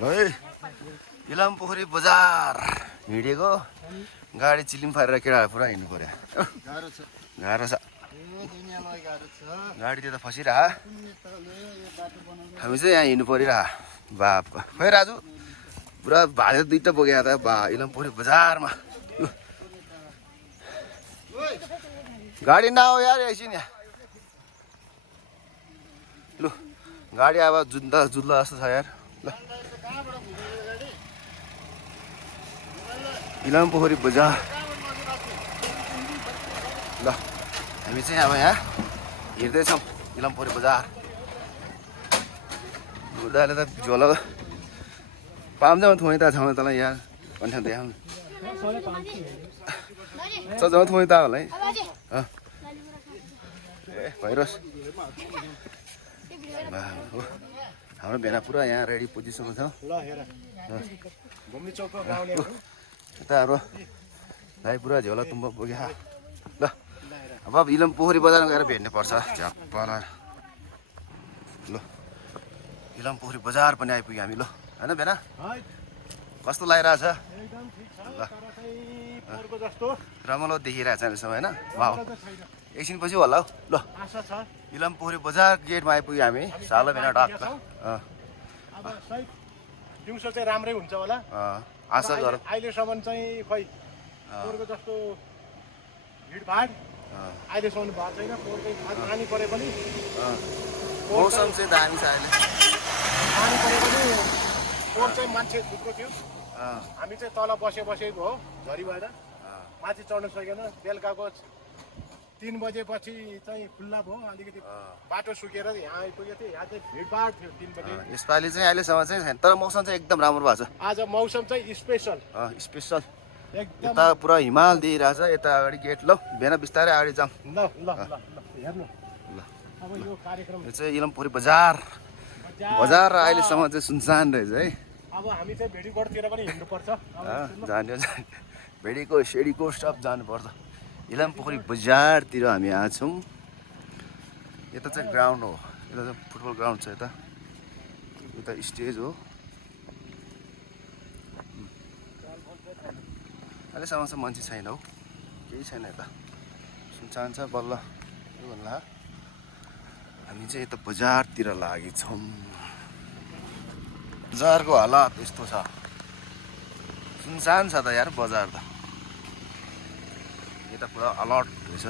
है इलाम पोखरी बजार हिँडेको गाडी चिलिम फारेर केटाहरू पुरा हिँड्नु पर्यो गाह्रो छ गाडी त्यो त फसिरह हामी चाहिँ यहाँ हिँड्नु परिरह बाप खै राजु पुरा भाले दुईटा बोकेको त बा इलाम पोखरी बजारमा गाडी नआऊ यार एकछिन यहाँ लु गाडी अब जुत्दा जुत्ला जस्तो छ यार ल इलाम पोखरी बजार ल हामी चाहिँ अब यहाँ हिँड्दैछौँ इलाम पोखरी बजार बुढाले त झोला पाउँछ थोइता छ तँलाई यार भन्थ्यो देखाउनु सजाउँ थोइता होला है ए भइरोस् हाम्रो भेना पुरा यहाँ रेडी पोजिसनमा छ यता हाम्रो भाइ पुरा झोला तुम्बा बोक्या ल अब इलाम पोखरी बजारमा गएर भेट्नु पर्छ झ्याप्प ल इलाम पोखरी बजार पनि आइपुग्यो हामी ल होइन भेना कस्तो लागिरहेछ ल रमाइलो देखिरहेछ हामीसँग होइन वाउ एकछिनपछि होला हौ ल इलाम पोखरी बजार गेटमा आइपुग्यो हामी सालो भेना डक्क दिउँसो चाहिँ राम्रै हुन्छ होला आशा गर अहिलेसम्म चाहिँ खै पोहोरको जस्तो भिडभाड अहिलेसम्म भएको छैन पोहोरकै पानी परे पनि मौसम चाहिँ दामी छ अहिले पानी परे पनि पोहोर चाहिँ मान्छे छुट्को थियो हामी चाहिँ तल बसेको हो झरीबाट माथि चढ्न सकेन बेलुकाको 3 बजेपछि चाहिँ खुल्ला भयो अलिकति बाटो सुकेर यहाँ आइपुगेको थियो यहाँ चाहिँ भिडभाड थियो 3 बजे यसपालि चाहिँ अहिलेसम्म चाहिँ छैन तर मौसम चाहिँ एकदम राम्रो भएको छ आज मौसम चाहिँ स्पेसल एकदम यता पुरा हिमाल देखिरहेछ यता अगाडि गेट ल भेना बिस्तारै अगाडि जाउँ ल ल ल हेर्नु ल अब यो कार्यक्रम यो चाहिँ इलाम पोखरी बजार अहिलेसम्म चाहिँ सुनसान रहेछ है अब हामी चाहिँ भेडीगढतिर पनि हिँड्नुपर्छ जान्यो भेडीको सेडीको सब जानुपर्छ इलाम पोखरी बजारतिर हामी आएको छौँ यता चाहिँ ग्राउन्ड हो यता चाहिँ फुटबल ग्राउन्ड छ यता स्टेज हो अहिलेसम्म चाहिँ मान्छे छैन हौ केही छैन यता सुनसान छ बल्ल के भन्ला हामी चाहिँ यता बजारतिर लागेछौँ बजारको हालत यस्तो छ सुनसान छ त यार बजार त यता पुरा अलर्ट रहेछ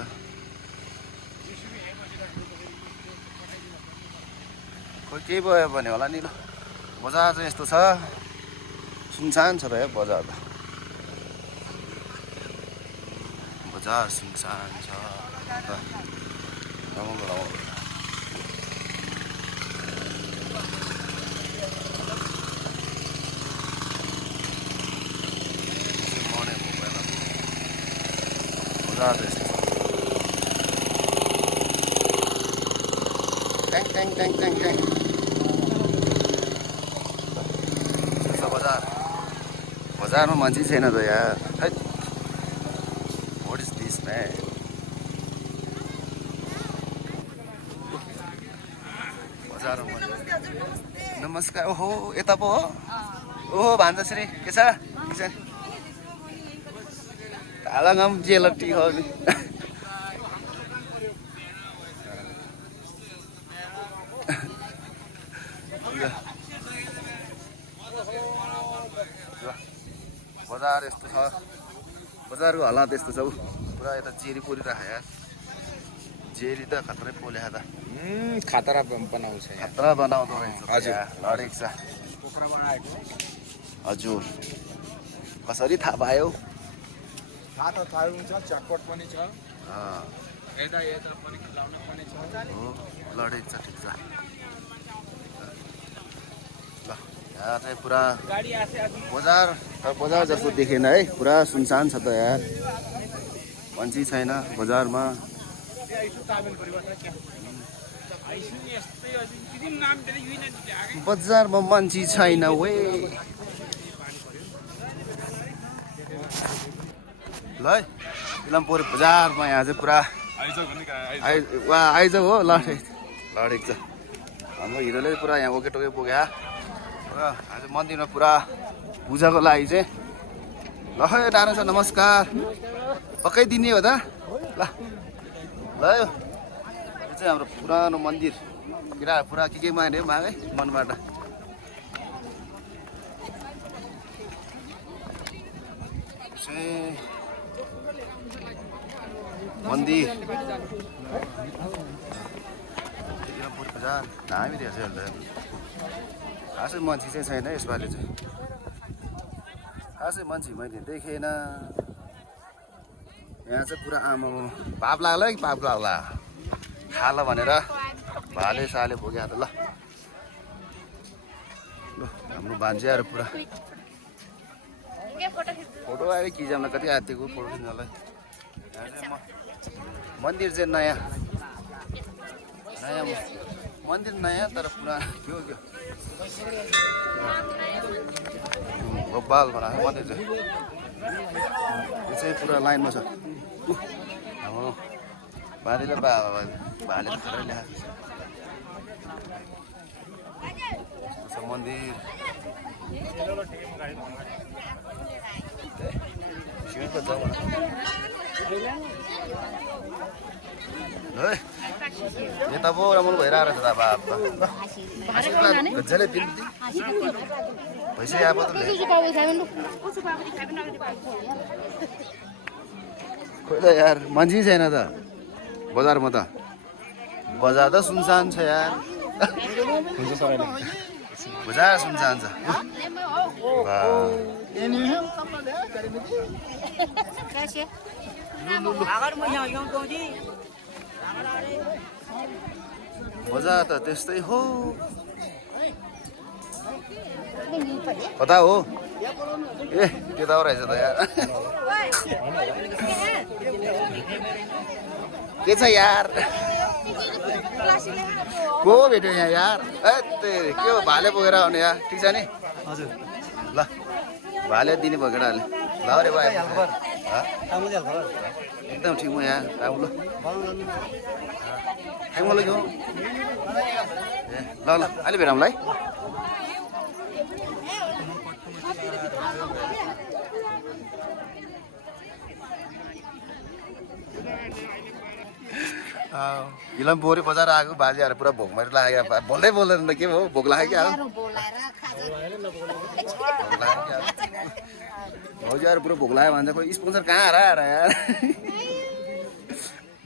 खोइ केही भयो भने होला नि ल बजार चाहिँ यस्तो छ सुनसान छ त यार बजार त बजार सुनसान छ रमाइलो बजार यस्तो ट्याङ ट्याङ ट्याङ ट्याङ ट्याङ बजारमा मान्छे छैन त यार है व्हाट इज दिस म्यान बजारमा नमस्कार ओहो यता पो हो ओहो भान्जाश्री के छ तालागाम जेलटी हो नि बजार यस्तो छ बजारको हालत यस्तो छ पुरा यता जेरी पोलिरहेको यार जेरी त खतरै पोल्या त खतरा बनाउँछ खतरा बनाउँदो रहेछ हजुर लडेको छ पोखराबाट आएको हजुर कसरी थाहा पायो थाहा त थाहा हुन्छ च्याकपट पनि छ यता पनि खुलाउन पनि छ हो लडेको छ ठिक छ ल यहाँ चाहिँ पुरा बजार जस्तो देखेन है पुरा सुनसान छ त यार मान्छे छैन बजारमा बजारमा मान्छे छैन वे ल है इलाम पोखरी बजारमा यहाँ चाहिँ पुरा आइज हो लडेको छ हाम्रो हिरोले पुरा यहाँ ओके टोके पुग्यो आज मन्दिरमा पुरा पूजाको लागि चाहिँ ल नारायण सर नमस्कार पक्कै दिने हो त ल ल यो चाहिँ हाम्रो पुरानो मन्दिर केटा पुरा के माग्ने माग है मनबाट मन्दिर दामी रहेछ अहिले खासै मान्छे चाहिँ छैन यसपालि चाहिँ खासै मान्छे मैले देखेन यहाँ चाहिँ पुरा आमा पाप लाग्ला कि पाप लाग्ला खाल भनेर भाले साले पुग्यो त ल हाम्रो भान्जियाहरू पुरा फोटो आयो खिचाउन कति आँटेको फोटो खिच्नलाई मन्दिर चाहिँ नयाँ मन्दिर नयाँ तर पुरानो के भोपाल बनाएको मन्दिर चाहिँ यो चाहिँ पुरा लाइनमा छ हाम्रो बाजेले भाले थुप्रै ल्याएको छ मन्दिर यता पो रमाउनु भइरहेको रहेछ त बाबा गजाले दिन्थ्यो पैसा आएको त खोइ त यार मान्छे छैन त बजारमा त बजार त सुनसान छ यार बजार सुनसान छ बजार त त्यस्तै हो कता हो ए त्यता हो रहेछ त यार के छ यार को भेट्यो यहाँ यार के हो भाले बोकेर आउने यार ठिक छ नि हजुर ल भाले दिने भयो केटाहरूले ल अरे भाइ एकदम ठिक म यहाँ आउँ ल खाइ मलाई ल ल अहिले भेटौँ ल है इलमपोरी बजार आएको बाजेहरू पुरा भोक मारि लाग्यो बोल्दै बोल्दैन त के हो भोक लाग्यो क्या भाउजूहरू पुरा भोक लाग्यो भन्छ खोइ स्पोन्सर कहाँ आएर यार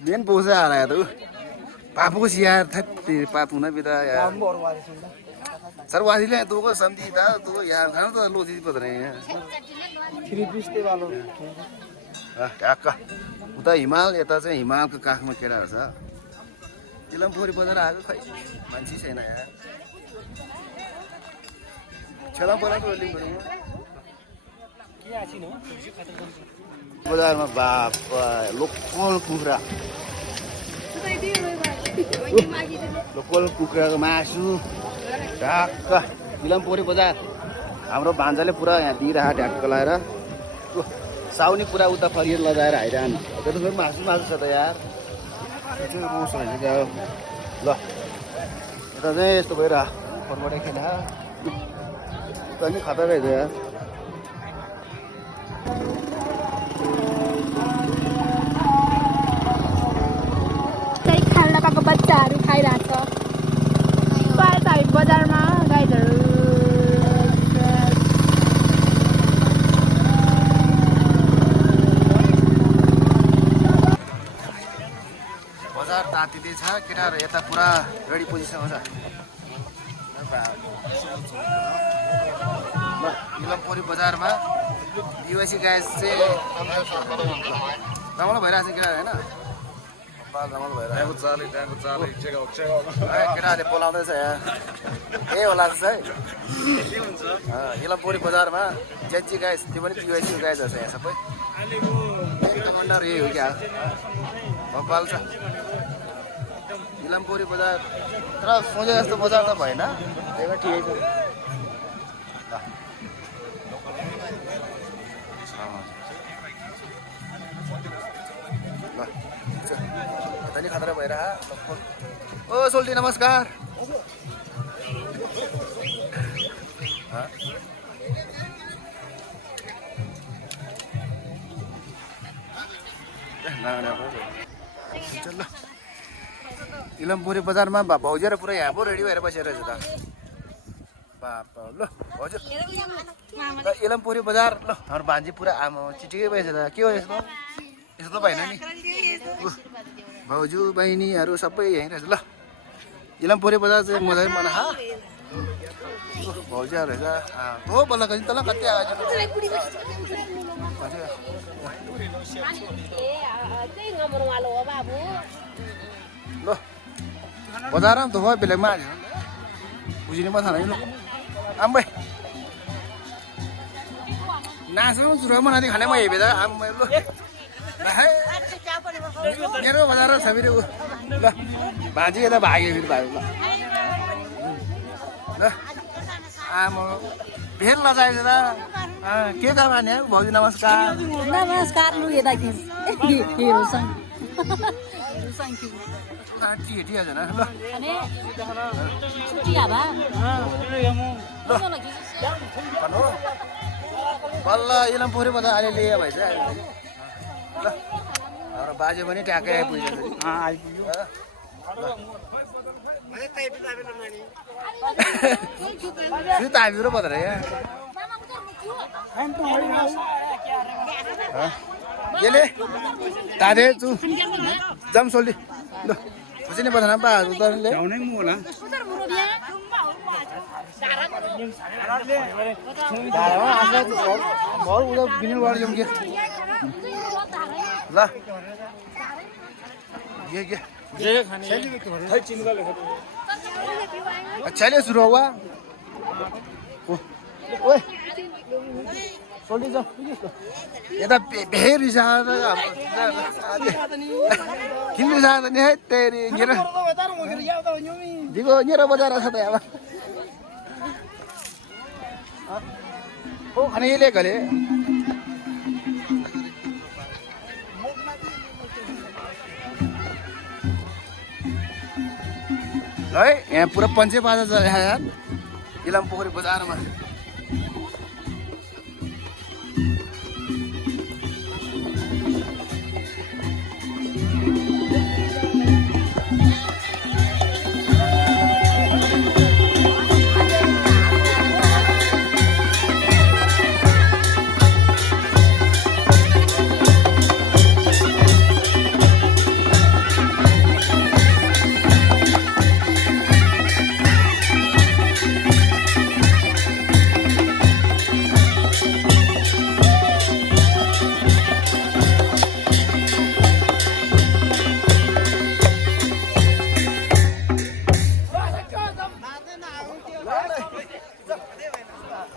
मेन पोसा आएर त पापुको सियार थत्ते पाप हुन बिता यार सर वासीले तुको समझी था तुको यार खाना तो लो चीज बता रहे हैं 3 पीस ते वालो काका उता हिमाल यता चाहिँ हिमालको काखमा केटाहरू छ इलमपोरी बजार आएको खै मान्छे छैन यार छेला बोला त लिङ गरौँ के आछिन हो बजारमा बाप लोकल कुखुरा लोकल कुखुराको मासु ढाक्क इलमपोरी बजार हाम्रो भान्जाले पुरा यहाँ दिइरहेको ढ्याक्क लगाएर साउनी पुरा उता फरिएर लगाएर आइरहनु त्यो त मासु मासु छ त यार त्यो चाहिँ रोस रहेछ क्या ल यता चाहिँ यस्तो भइरह फर्मटै खेल उता नि खतरा रहेछ यार खाल्डाको बच्चाहरू खाइरहेछ बजारमा गाईहरू बजार तातिँदै छ केटाहरू यता पुरा रेडी पोजिसनमा छ इलमपोरी बजारमा युएसी गाई चाहिँ रमाइलो भइरहेको छ केटा होइन रमाइलो भइरहेको केटाहरूले बोलाउँदैछ यहाँ ए होला जस्तो है इलमपोरी बजारमा जेन्जी गाई त्यो पनि युएसी गाई छ यहाँ सबै यही हो क्या भोपाल छ इलमपोरी बजार तर सोचे जस्तो बजार त भएन त्यही भएर ठिकै छ यता नि खतरा भएर ओ सोल्टी नमस्कार ल इलमपुरी बजारमा भाउजू र पुरा यहाँ पो रेडी भएर बसिरहेछ त बाप ल हजुर ल इलमपुरी बजार ल हाम्रो भान्जी पुरा आमा चिटिकै भएछ त के हो यस्तो यस्तो भएन नि भाउजू बहिनीहरू सबै यहीँ रहेछ ल इलमपुरी बजार चाहिँ मजा मन भाउजूहरू रहेछ हो बल्ल कति तल कति आएछ ल बजारमा त हो बेलेगमा हाल्यो बुझिने पो थाहा ल आम्बै नासमा चुरोमा नदी खाने म हेपे त आम्बै ल मेरो बजार छ फेरि ऊ ल भान्जी यता भाग्यो फेरि भाइ ल आमा भेल नजाएछ त के काम हाने भाउजू नमस्कार नमस्कार लु यता खिच हेटिहाल्छ ल बल्ल इलमपुरी बजार अलिअलि भएछ ल हाम्रो बाजे पनि ट्याक्कै आइपुग्यो त हामीहरू पो त केले दादे चु जाम सोल्डी ल खुसी पठाउन पा उतारले ल्याउनै म होला ल अच्छा ले सुरु हुआ ओए सोल्डी जाऊ यता भेर रिसाएर किन रिसाएर नि है तेरी घेर दिगो घेर बजार छ त अब ओ खाने ले गले है यहाँ पुरा पञ्चे बाजा छ यार इलमपोखरी बजारमा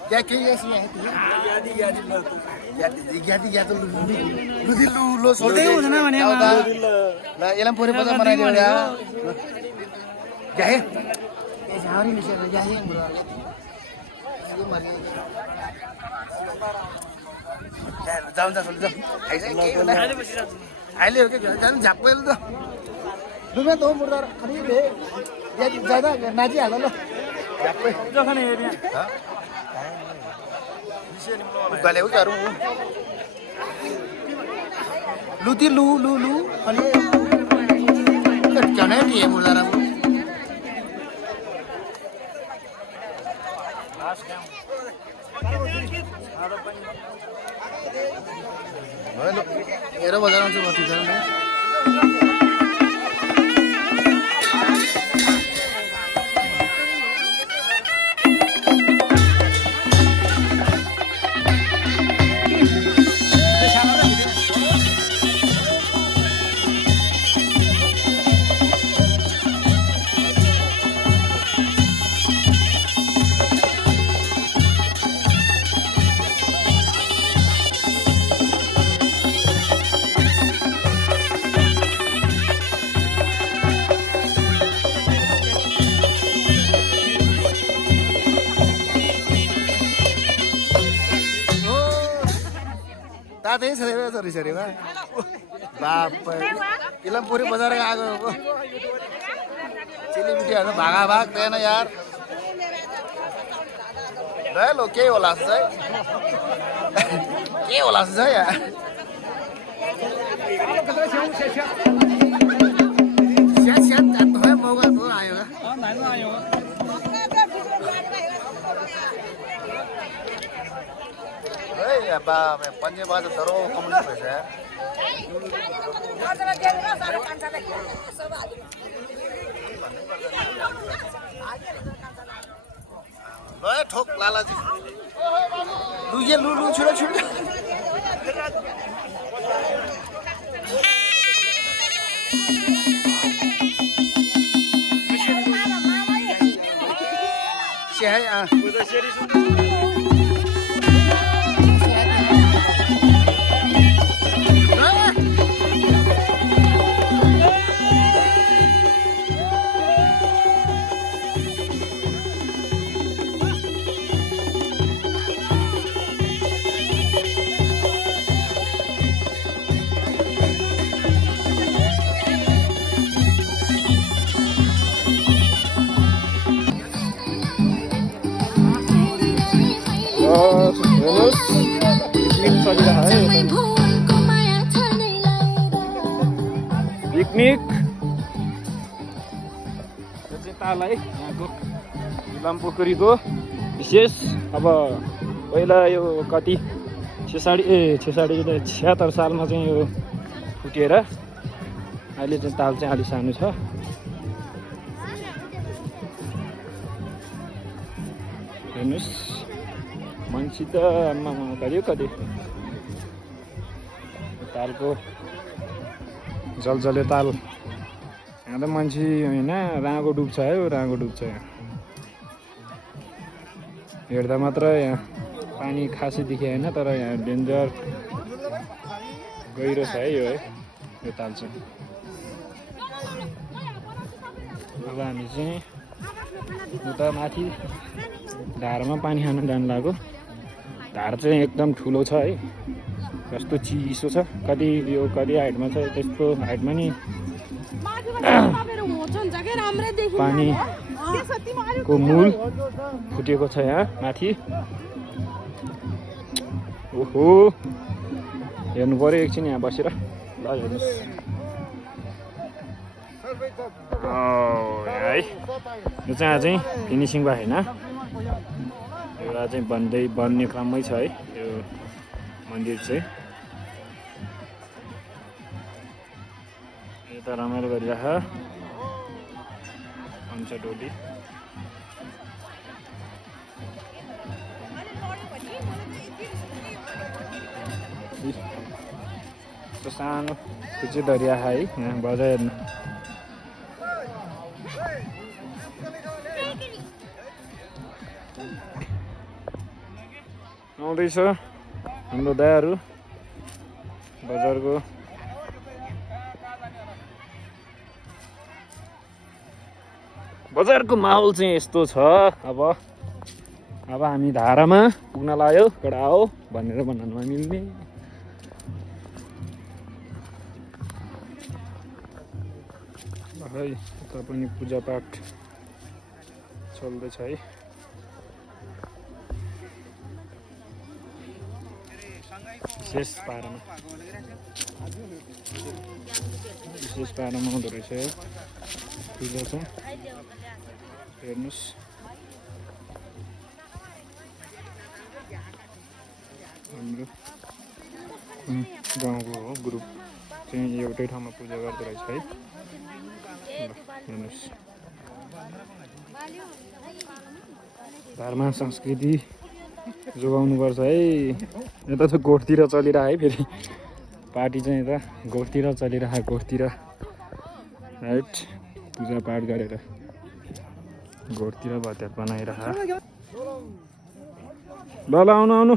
क्या के यस यहाँ यादी लुदिलु लो सोल्दै हुँदैन भने ल इलमपुरी बजार बनाइदियो यार जाहे ए झारी निसेर जाहे मुरले यो मर्गे जाऊ जा सोल्दै आइसे के होला आइले हो के जान झाप्पै ल दुमे त मुर्दार खरिदे यादी ज्यादा नाची हाल ल झाप्पै जो खाने हेर्ने ह गले हो गरौँ लुदी लु लु लु अनि कने दिए मुलारा हेलो हेरो बजारमा चाहिँ बत्ती छ नि तातै छ सरीसरीमा बाप इलमपुरी बजार आएको चेलीबेटीहरू भागा भाग थिएन यार लो के होला चाहिँ के होला चाहिँ यार पंजे बाद धरो कम्युनिस्ट पैसा है ठोक लालाजी लु ये लु लु छिटो छिटो पिकनिक ताल है यहाँको इलाम पोखरीको विशेष अब पहिला यो कति 76 सालमा चाहिँ यो फुटेर अहिले चाहिँ ताल चाहिँ अलि सानो छ हेर्नुहोस् मान्छे त आम्मा कति तालको जलजले ताल यहाँ त मान्छे होइन राँगो डुब्छ है राँगो डुब्छ यहाँ हेर्दा मात्र यहाँ पानी खासै देखिएन तर यहाँ डेन्जर गहिरो छ है यो ताल चाहिँ अब हामी चाहिँ उता माथि धारमा पानी खान जानु लाग्यो धार चाहिँ एकदम ठुलो छ है कस्तो चिसो छ कति हाइटमा छ त्यस्तो हाइटमा नि पानीको मूल फुटेको छ यहाँ माथि ओहो हेर्नु पर्यो एकछिन यहाँ बसेर ल हेर्नुहोस् है यो चाहिँ अझै फिनिसिङ भयो होइन एउटा चाहिँ बन्ने क्रममै छ है यो मन्दिर चाहिँ यता रमाइलो गरिराख पञ्चडोली सानो चाहिँ दरिया है यहाँ बजार हेर्नु आउँदैछ हाम्रो दायाहरू बजारको माहौल चाहिँ यस्तो छ अब हामी धारामा पुग्न लाग्यो कडा हो भनेर भन्न नमिल्ने है उता पनि पूजापाठ चल्दैछ है विशेष पारामा हुँदो रहेछ पूजा चाहिँ हेर्नुहोस् हाम्रो गाउँको हो ग्रुप चाहिँ एउटै ठाउँमा पूजा गर्दो रहेछ है हेर्नुहोस् धर्म संस्कृति जोगाउनुपर्छ है यता चाहिँ गोठतिर चलिरह है फेरि पार्टी चाहिँ यता गोठतिर चलिरह गोठतिर राइट पूजापाठ गरेर गोठतिर भत्यात बनाइरह ल आउनु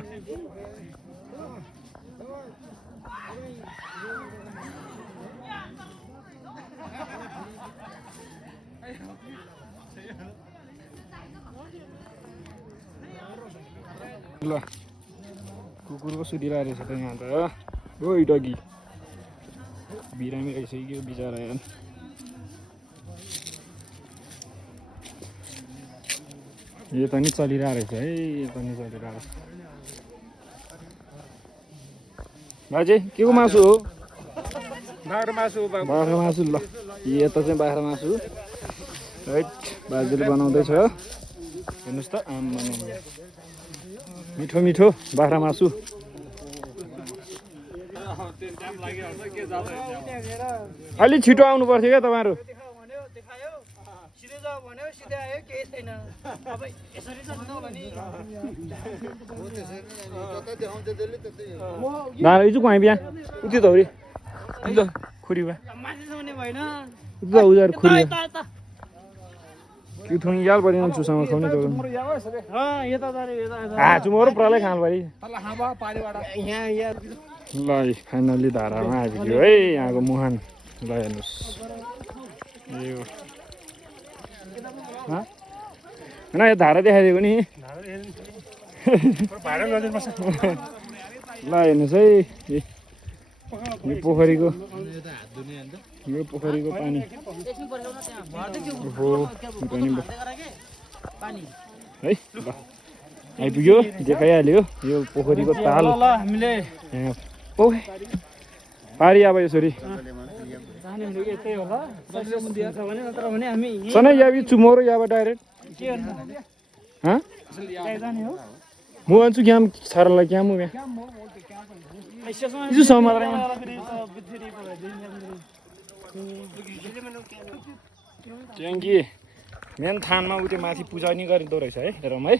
ल कुकुरको सुतिरहेको रहेछ त यहाँ त ओइ डगी बिरामी आइसक्यो बिचरा यार यो त नि चलिरहेको रहेछ है यो त नि चलिरहेको बाजे के को मासु हो बाख्रा मासु बाख्रा मासु ल यता चाहिँ बाख्रा मासु है बाजेले बनाउँदैछ हेर्नुहोस् त मिठो मिठो बाख्रा मासु अलि छिटो आउनु पर्थ्यो क्या तपाईँहरू हिजो कुहाँ बिहान उति त हौरी खुरीमा उजार खुरी कि थोड़ी याल परेन चुसँग खुवाउने त चुमरो प्रलय खानु भाइ ल फाइनली धारामा आइपुग्यो है यहाँको मुहान ल हेर्नुहोस् यो होइन यो धारा देखाइदिएको नि ल हेर्नुहोस् है यो पोखरीको पानी है ल आइपुग्यो देखाइहाल्यो यो पोखरीको ताल पारी अब यसरी सनै या चुमोरो याबा डाइरेक्ट म भन्छु क्या सारालाई क्या म हिजो समात्रमा च्याङ्की मेन थानमा उतै माथि पूजा नि गरिँदो रहेछ है हेरौँ है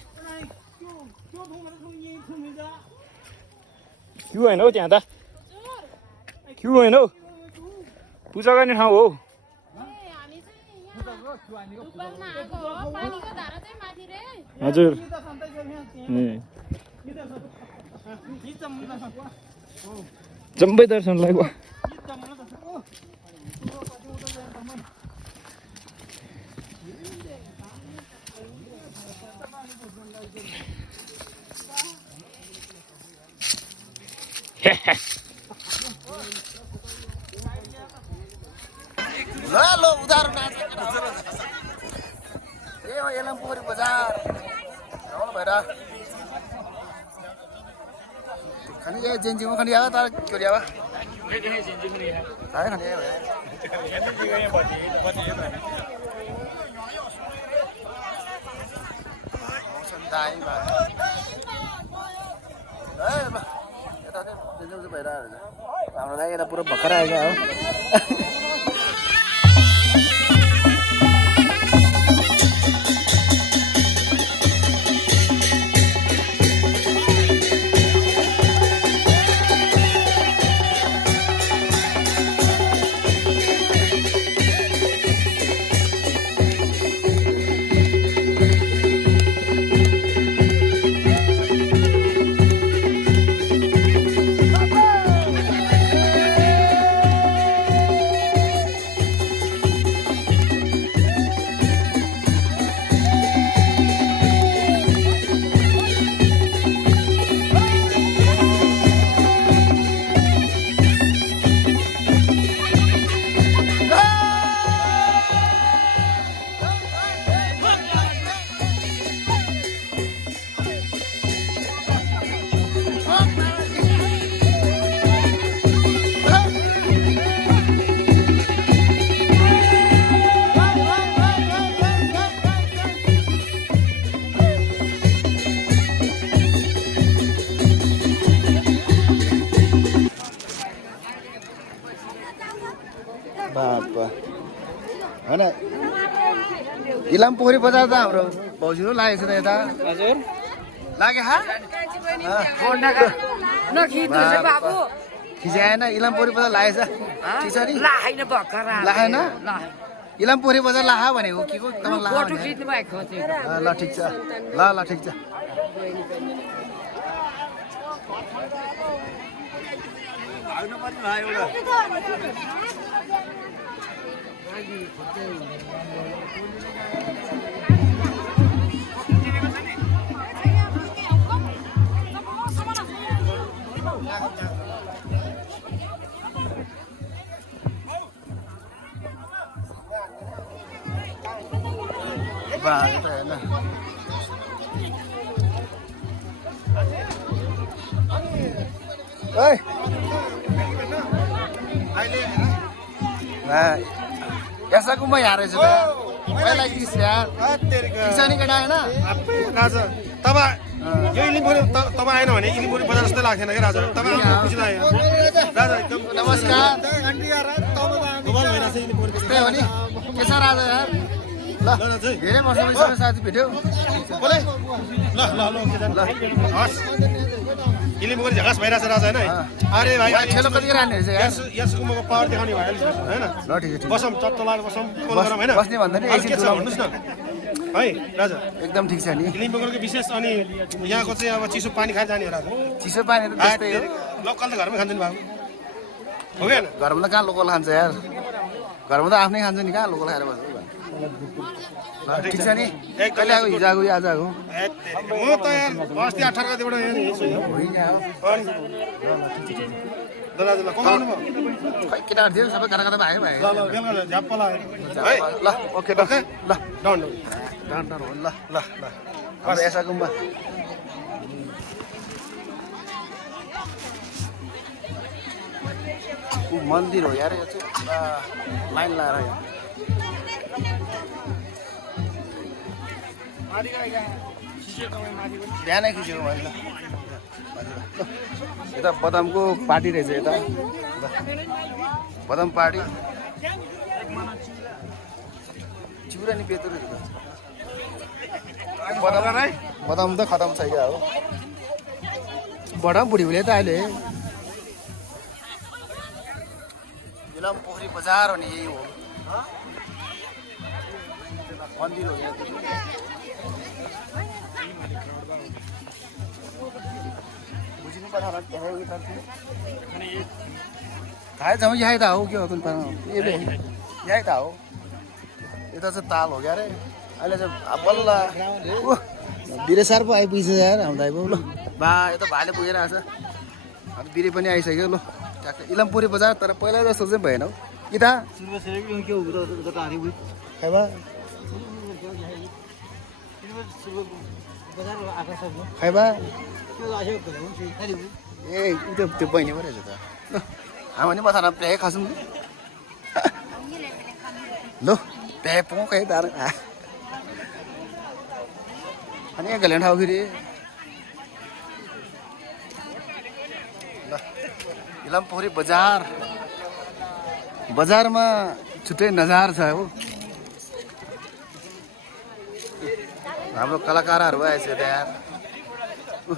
क्यु होइन हौ त्यहाँ त क्यु होइन हौ पूजा गर्ने ठाउँ हो हजुर जम्बै दर्शनलाई भयो ल उधारो नाच ए एलम पोखरी बजार आउनु भएर खाने जेन्जीमा खाने आयो तर के ल्यावा खाने खाने दाइ भयो ए ल यता चाहिँ भइरहेको हाम्रो दाइ यता पुरो भर्खर आएको हो होइन इलाम पोखरी बजार त हाम्रो भाउजूहरू लागेको छ त यता हजुर लाग्यो खिचाएन इलाम पोखरी बजार लागेछ खिचडी लागेन इलाम पोखरी बजार लाहा भनेको के को ल ठिक छ ल ठिक छ अहिले ऐसा गुम्बा यहाँ रहेछ त पहिला किस यार किसानी केटा होइन राजा तपाईँ यो इलिम्पोरी तपाईँ आएन भने इलिम्पोरी बजार जस्तो लाग्थेन क्या राजा तपाईँ आउनु खुसी लाग्यो राजा एकदम नमस्कार गोपाल भइरहेको छ इलिम्पोरी त्यही हो नि के छ राजा यार ल धेरै वर्षपछि सबै साथी भेट्यौ बोले ल ल ल के जानु हस् इलिम्पोरी झकास भइरहेछ राजा होइन अरे भाइ ठेलो कति राख्ने रहेछ यार यसको मको पावर देखाउने भयो होइन ल ठिक छ बसौँ चट्टो लाएर बसौँ कल गरौँ होइन बस्ने भन्दा नि के छ भन्नुहोस् न है राजा एकदम ठिक छ नि इलिम्पोरको विशेष अनि यहाँको चाहिँ अब चिसो पानी खाएर जाने हो राजा चिसो पानी त त्यस्तै हो लोकल त घरमै खान्छन् बाबु हो क्या घरमा त कहाँ लोकल खान्छ यार घरमा त आफ्नै खान्छ नि कहाँ लोकल खाएर बस्छ ठिक छ नि कहिले आएको हिजो आएको आज आएको म त यार अस्ति 18 गतिबाट यहाँ दादा को आउनु भयो खै केटाहरू थियो सबै कता कता भाइ भाइ ल ल बेलुका झ्याप्प लाग्यो है ल ओके ओके ल डन डन डन हो ल ल ल अब ऐसा गुम्बा मन्दिर हो यार यो चाहिँ लाइन लाएर यहाँ बिहानै खिचेको मैले ल यता बदामको पार्टी रहेछ यता बदाम पार्टी चिउरा नि बेच्दो रहेछ बदाम त खतम छ क्या हो बदाम बुढी हुले त अहिले इलाम पोखरी बजार हो नि यही हो मन्दिर हो यहाँ बुझ्नु पर्छ थाहै छ यही त हो के हो यही त हो यता चाहिँ ताल हो क्या अरे अहिले चाहिँ बल्ल बिरेसार पो आइपुग्छ यार हाम्रो आइपुग्यो ल बा यता भाले पुगिरहेको छ अनि बिरे पनि आइसक्यो ल ट्याक्कै इलामपुरी बजार तर पहिला जस्तो चाहिँ भएन हौ कि त खाइबा ए त्यो बहिनी पो रहेछ त हामी नि मथाना प्याए खान्छौँ ल प्याए पोखै तार अनि एकले ठाउँ फेरि ल इलामपोखरी बजार बजारमा छुट्टै नजार छ हो हाम्रो कलाकारहरू आएछ यार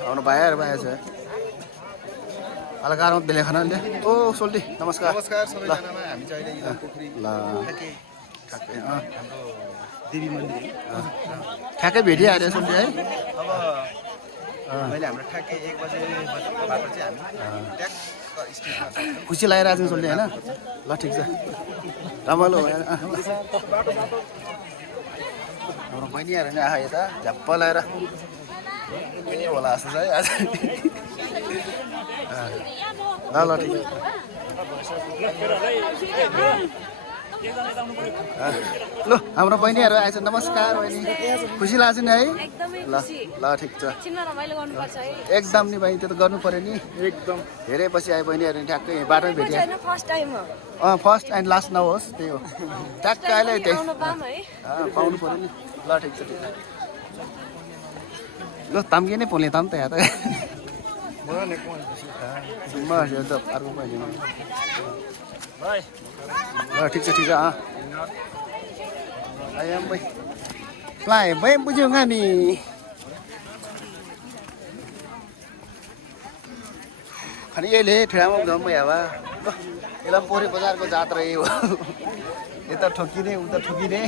हाम्रो भाइहरू आएछ कलाकारमा बेले खानाले ओ सोल्टी नमस्कार नमस्कार सबैजनामा हामी चाहिँ अहिले इलामपोखरी ल ठ्याक्कै हाम्रो देवी मन्दिर ठ्याक्कै भेटिहाल्यो सोल्टी है अब अहिले हाम्रो ठ्याक्कै 1 बजेबाट चाहिँ हामी ट्याक्क स्टेजमा छौँ। खुसी लागिरहेको छ सोल्टी होइन ल ठिक छ रमाइलो भयो हाम्रो बहिनीहरू नि आयो यता झ्याप्प लगाएर पनि होला जस्तो छ है आज ल ल ठिक ल हाम्रो बहिनीहरू आएछ नमस्कार बहिनी खुसी लाग्छ नि है ल ल ठिक छ एकदम नि बहिनी त्यो त गर्नु पर्यो नि एकदम धेरै पछि आयो बहिनीहरू नि ठ्याक्कै बाटोमै भेट्यो फर्स्ट एन्ड लास्ट नहोस् त्यही हो ठ्याक्कै अहिले त्यही पाउनु पर्यो नि ल ठिक छ ठिक छ ल ताम्के नै पोल्ने ताम त यहाँ त अर्को बहिनी ल ठिक छ ayam bay lại bay em punya ngani khani ye le thama gam ya ba इलामपोखरी बजार को जात्रा यही हो यता ठोकिने उता ठोकिने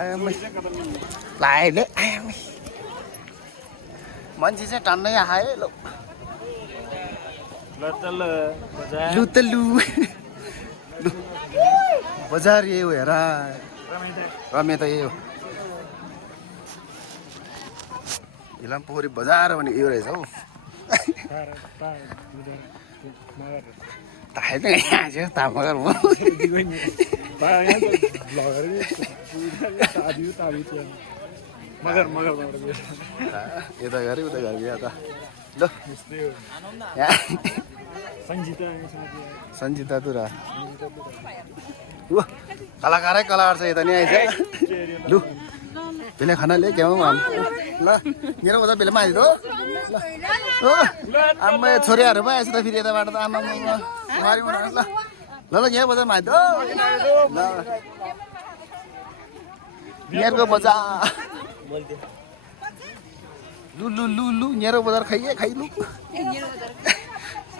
ayam bay lại ले ayam bay मान्छे चाहिँ टन्नै आए ल लुतलु बजार यही हो हेर रमे त यही हो इलामपोखरी बजार भने यो रहेछ हौ थाहै त यहाँ छ तामगर हो यता गरे उता गरे या त ल यहाँ सञ्जिता तुरा ऊ कलाकारै कलाकार छ यता नि आइज लु बेला खाना ले क्या ल मेरो बजार बेलामा आइज हो ल आम्मा छोरीहरू पो आएछ त फेरि यताबाट त आमा मारि ल ल ल यहाँ बजारमा आइज हो ल यहाँको बजार लु लु लु लु नेरो बजार खाइए खाइ लु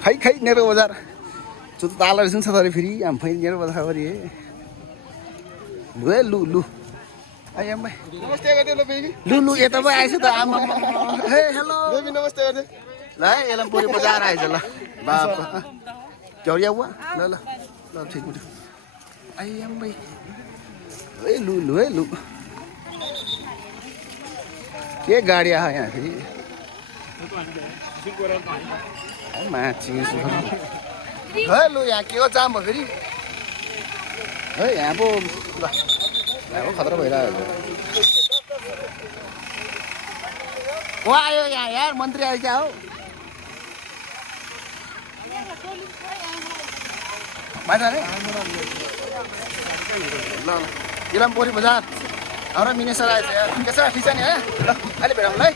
खाइ नेरो बजार जो त ताल रहेछ नि त फेरि हामी फेरि नेरो बजार खाबरी लु है लु लु आई एम नमस्ते गर्दै ल बेबी लु लु यता पो आएछ त आमा हे हेलो बेबी नमस्ते गर्दै ल है एलमपुरी बजार आएछ ल बाप चौरिया हुआ ल ल ल ठीक हो आई एम भाइ है लु लु है लु के गाडी आयो यहाँ फेरि माछी है लु यहाँ के हो जाम भयो फेरि है यहाँ पो ल यहाँ पो खतरा भइरहेको को आयो यहाँ यार मन्त्री आयो क्या हो माइदा रे ल ल इलामपुरी बजार हाम्रो मिनेसर आएछ यार के छ ठिक छ नि है ल अहिले भेटौँ ल है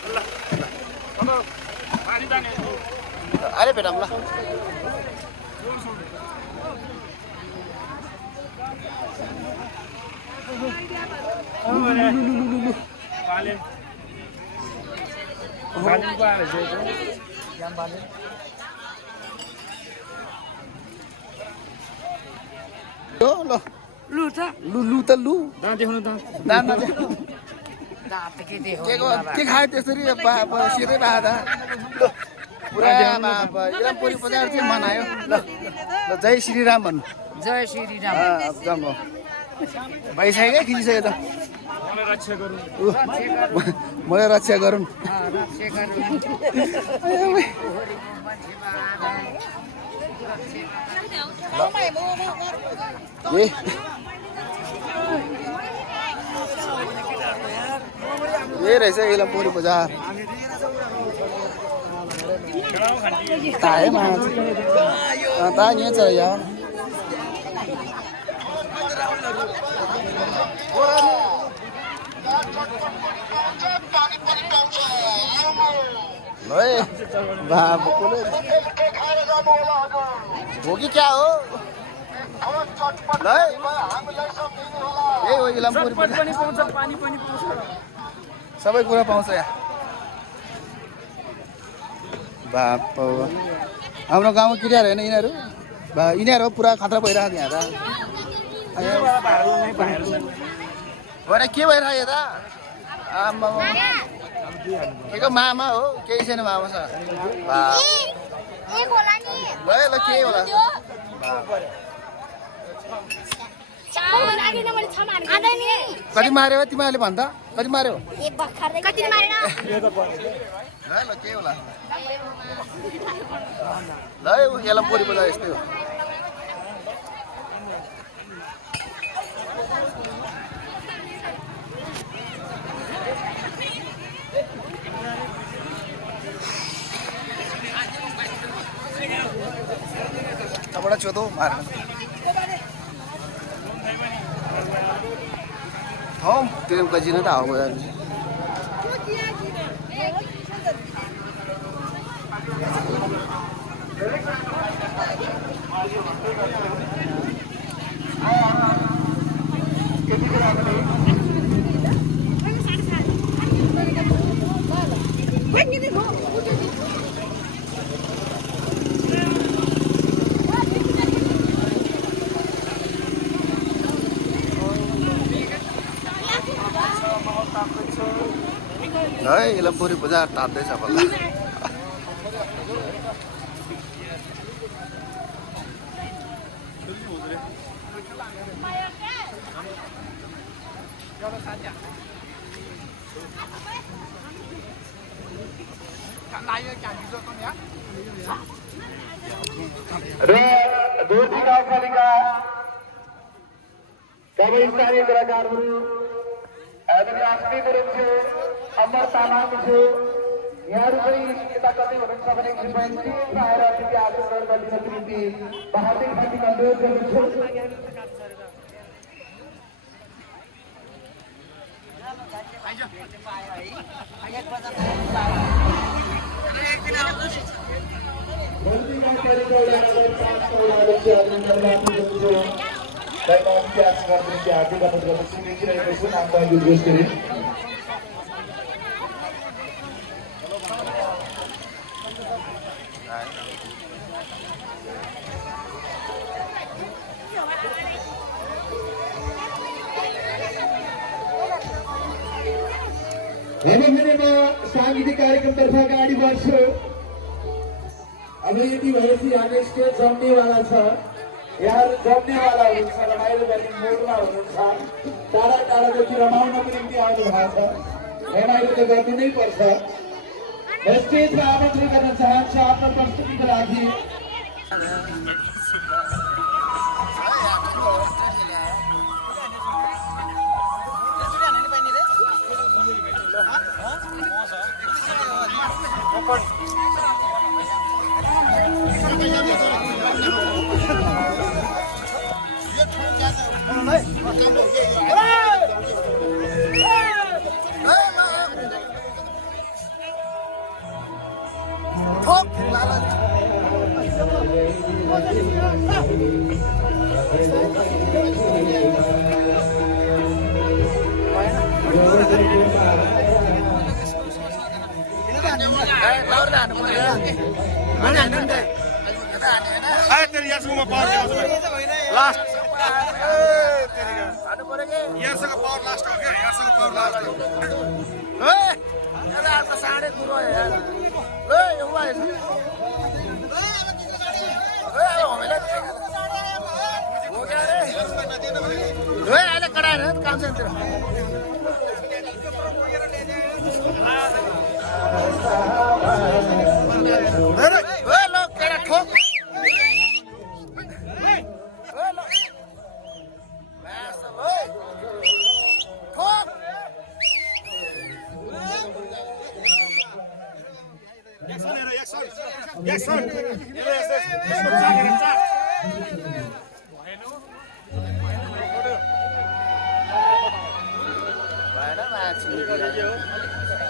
अहिले भेटौँ ल ल लु त लु लु त लु दाँत देखाउनु दाँत दाम दाँत के देखो के खायो त्यसरी सिधै भए त ल पुरा इलामपुरी बजार चाहिँ मनायो ल ल जय श्रीराम भन्नु जय श्री राम एकदम हो भइसक्यो क्या खिचिसक्यो त मलाई रक्षा गरौँ ए रहेछ इलामपुरी बजार तायमा ता नि छ यार है बाबुले हो कि क्या हो यही हो इलामपुरी पनि पाउँछ पानी पनि पाउँछ सबै कुरा पाउँछ यहाँ बाप हाम्रो गाउँमा किराहरू होइन यिनीहरू यिनीहरू पुरा खतरा भइरहेको यहाँ त भरे के भइरहेको यता आमा के मामा हो केही छैन मामा छ ल ल के होला कति मार्यो तिमीहरूले भन्दा कति मार्यो ल ल के होला ल इलामपुरी बजार यस्तै हो बड़ा चौदो मार हम तेरे का जीना था हो यार है इलामपुरी बजार ताप्दैछ बल्ल र दोर्जी गाउँपालिका सबै स्थानीय कलाकारहरू आदरणीय अस्ति गुरुङ छु अमर तामाङ छु यहाँहरू पनि यता कतै हुनुहुन्छ भने कृपया टिममा आएर कृपया आसन ग्रहण गरिदिनको निम्ति म हार्दिक हार्दिक अनुरोध गर्दछु सांगीतिक कार्यक्रमतर्फ अगाडि बढ्छु अब यति भएपछि हाम्रो स्टेज जम्नेवाला छ यहाँहरू जम्नेवाला हुनुहुन्छ रमाइलो गर्ने मोडमा हुनुहुन्छ टाढा टाढादेखि रमाउनको निम्ति आउनु भएको छ रमाइलो त गर्नु नै पर्छ स्टेजमा आमन्त्रण गर्न चाहन्छु आफ्नो प्रस्तुतिको लागि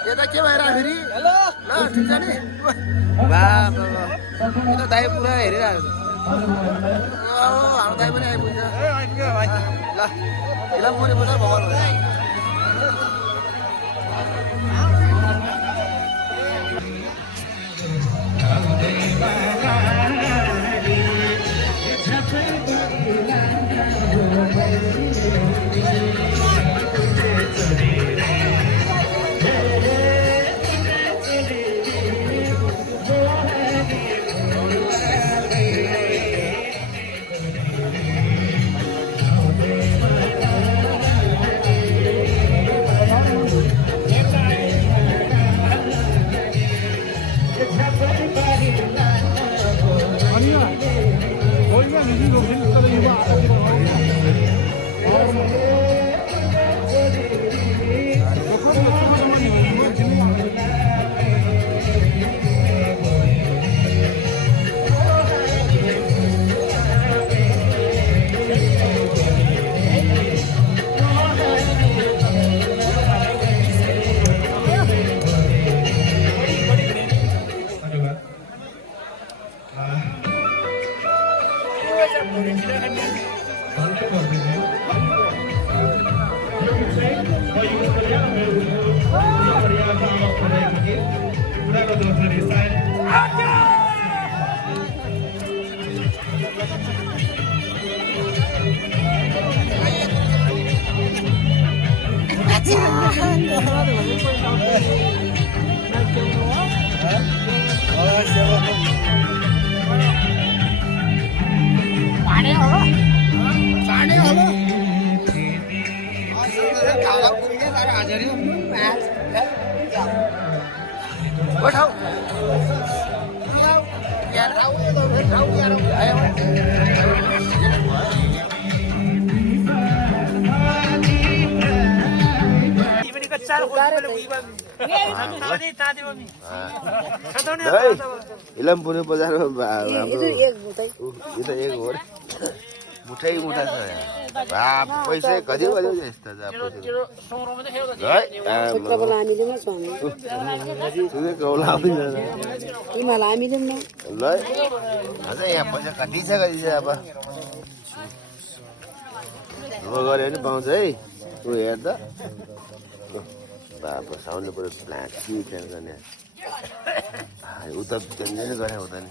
यता के भएर फेरि ल ठिक छ नि वाह यो त दाइ पुरा हेरिरहेको हाम्रो दाइ पनि आइपुग्छ ल ल मुनि बजार भगवान इलमपुरे बजारमा हाम्रो यो त एक हो रे मुठै मुठा छ बाप पैसा कति भयो यस्तो है कौला आउँदैन ल अझै यहाँ पैसा कति छ अब हो गऱ्यो भने पाउँछ है ऊ हेर त बाबा साउन्ड पऱ्यो प्लान्ट के त्यहाँ गर्ने उता गरे उता नि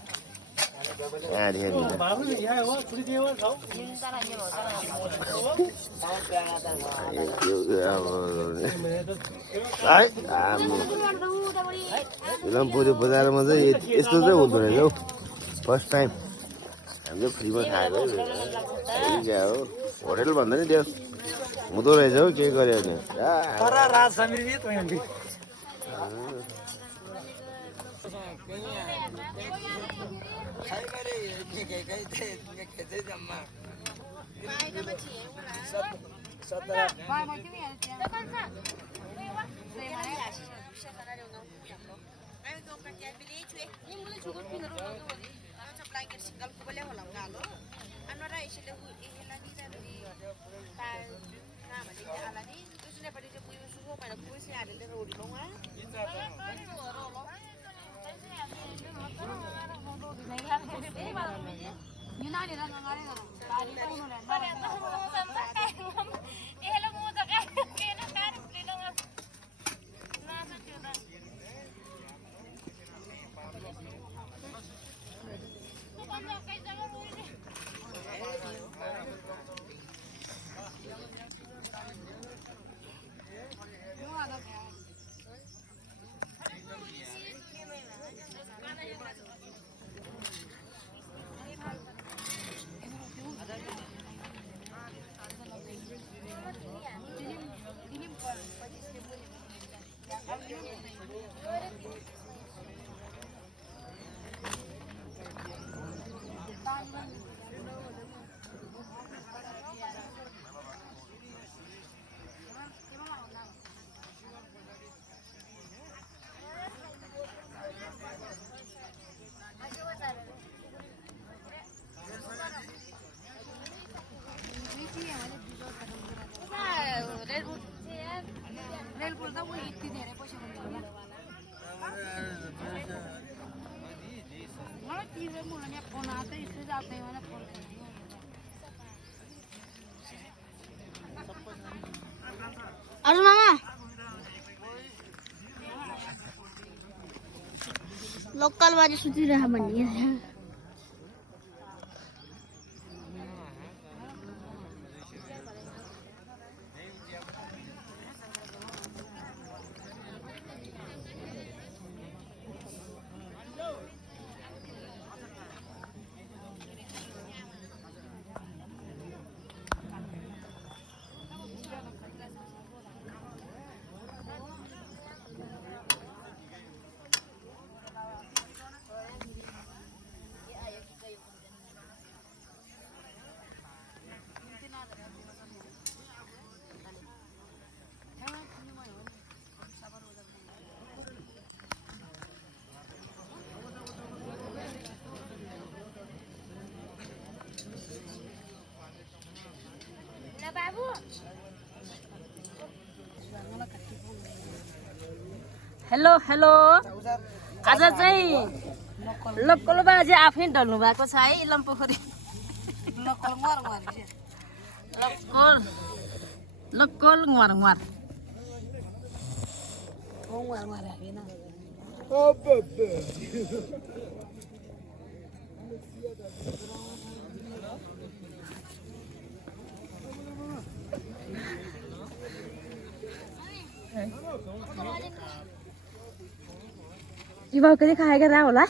इलमपुरे बजारमा चाहिँ यस्तो चाहिँ हुँदो रहेछ हौ फर्स्ट टाइम हामीले फ्रीमा खाएको है हो होटेल भन्दा नि त्यो हुँदो रहेछ हौ के गर्यो भने अरे मामा लोकल बाजे सुतिरह भन्ने हेलो हेलो आज चाहिँ लोकल बाजे आफै ढल्नु भएको छ है इलमपोखरी लोकल ङर यो कहिले खाएका होला